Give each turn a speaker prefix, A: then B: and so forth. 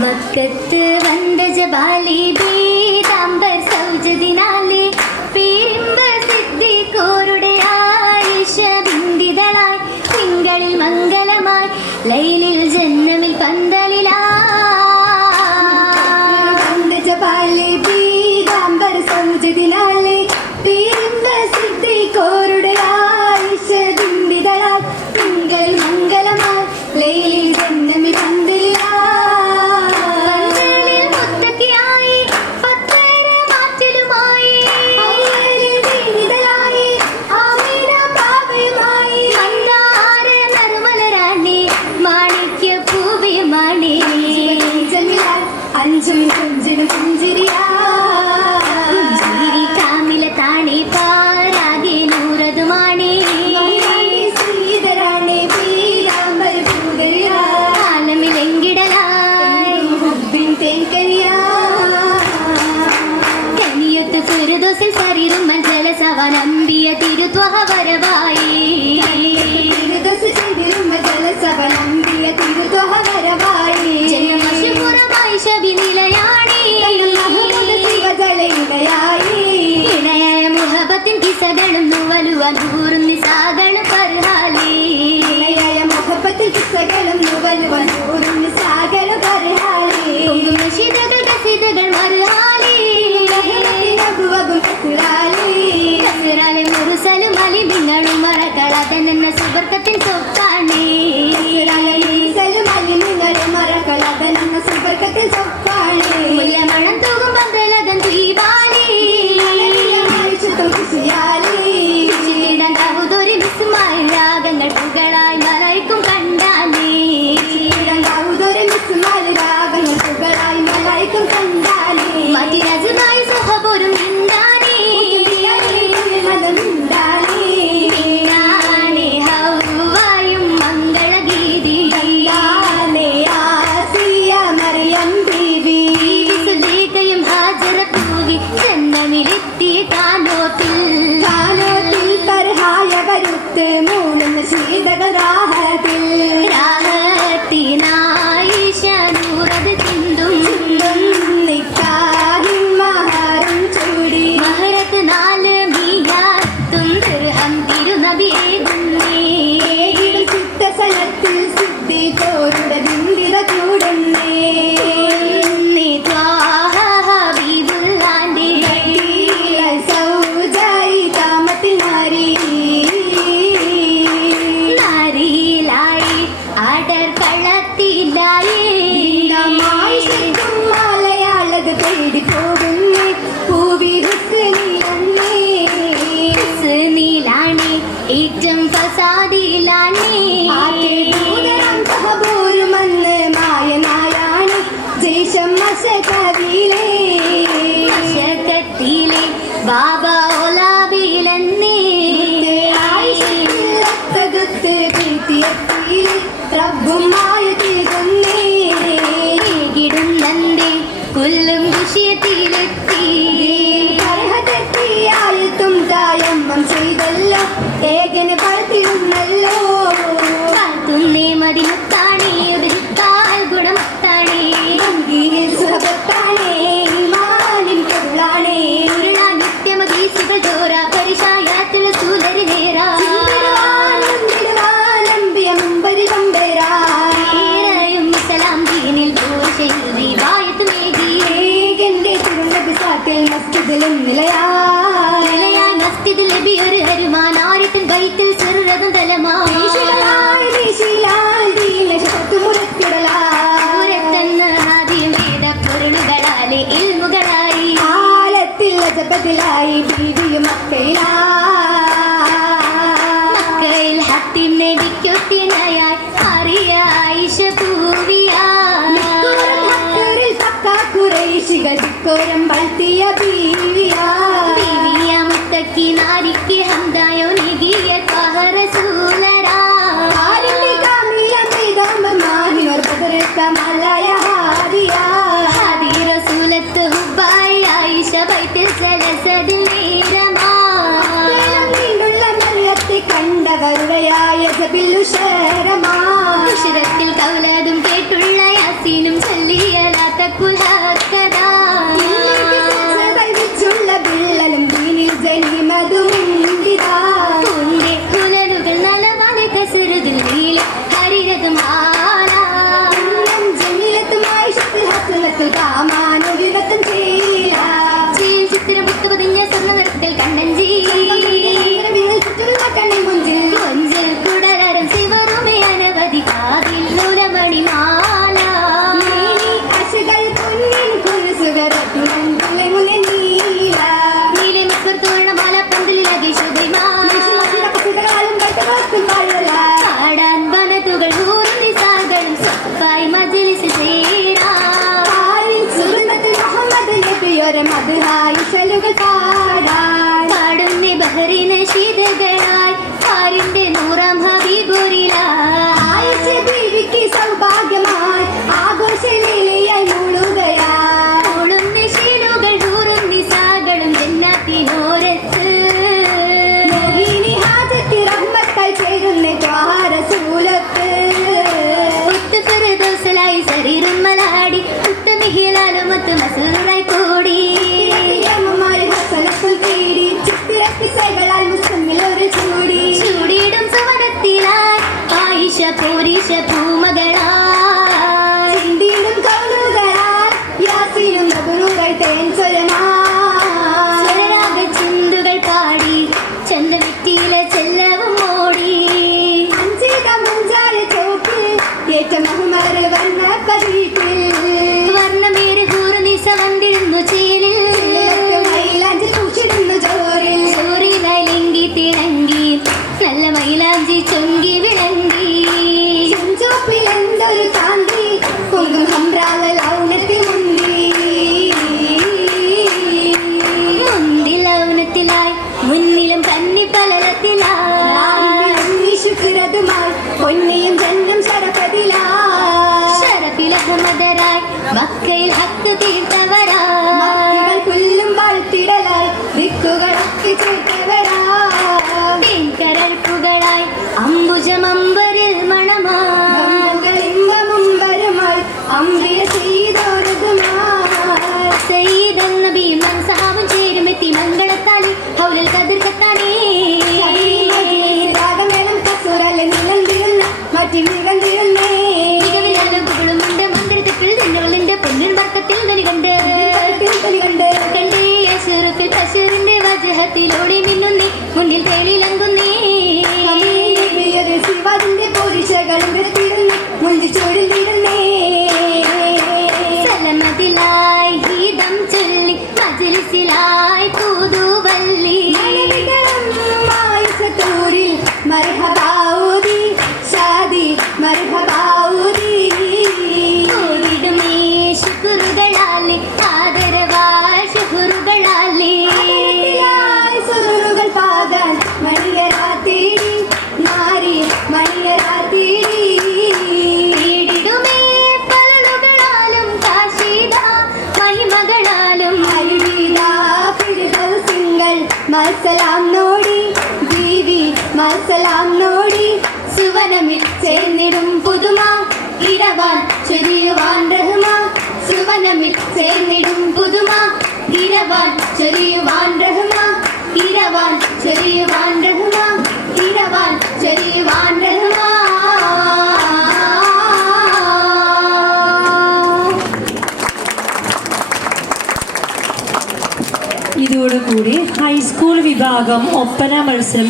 A: വക്കത്ത് വന്ത ജബാലി ബീതാംബർ സൗജദിനാലെ പീമ്പ സിദ്ധിക്കോരുടെ ആയിഷ ബിന്ദിതളായി തിങ്കളിൽ മംഗളമായി ലൈലിൽ
B: ജന്മമിൽ പന്ത
A: കരിറുമ്മൻ ജലസവനമ്പിയ തിരുത്വഹ വരവായി ജലസവനമ്പിയ തിരുത്വഹ വരവായി ചെന്നമശുപുറമായി ശബി നിലയാണി ജലയുടയായി ഇണയായ മുഹബത്തിൻ കിസകളും നുവലുവ നൂറുന്നി സാഗണ പർഹാലി
B: ഇണയായ മുഹബത്തിൻ കിസകളും നുവലുവ சுகர்
A: கட்டின் சொத்தானே റബ്ബുമായ തിരുന്നേകിടുന്നന്റെ കൊല്ലും വിഷയത്തിലെത്തി. അർഹതെത്തിയായത്തും കായമ്മം ചെയ്തല്ലോ. ഏകന് പഴത്തിരുന്നല്ലോ കാത്തുന്നേ മതിലും
B: മക്കളായി ബീവിയും
A: മക്കളിൽ ഹത്തിം നബിക്കൊത്തിനയായി അറിയ ആയിഷ
B: പൂവിയാശികൾ ബീവിയ.
A: ബീവിയ മുത്തക്കി നാരിക്ക്
B: ഹം കണ്ടവരുടയായ ശരമാ
A: ശിരത്തിൽ പൊന്നിപ്പലത്തിലാ
B: ശുക്രതുമായി പൊന്നിയും ജന്മ മത്സലാം നോടി ജീവി മത്സലാം നോടി. സുവനമിൽ ചേർന്നിടും പുതുമ ഇടവാൻ ചൊരിയുവാൻ റഹ്മ. സുവനമിൽ ചേർന്നിടും പുതുമ ഇടവാൻ ചൊരിയുവാൻ റഹ്മ.
C: വിഭാഗം ഒപ്പന മത്സരം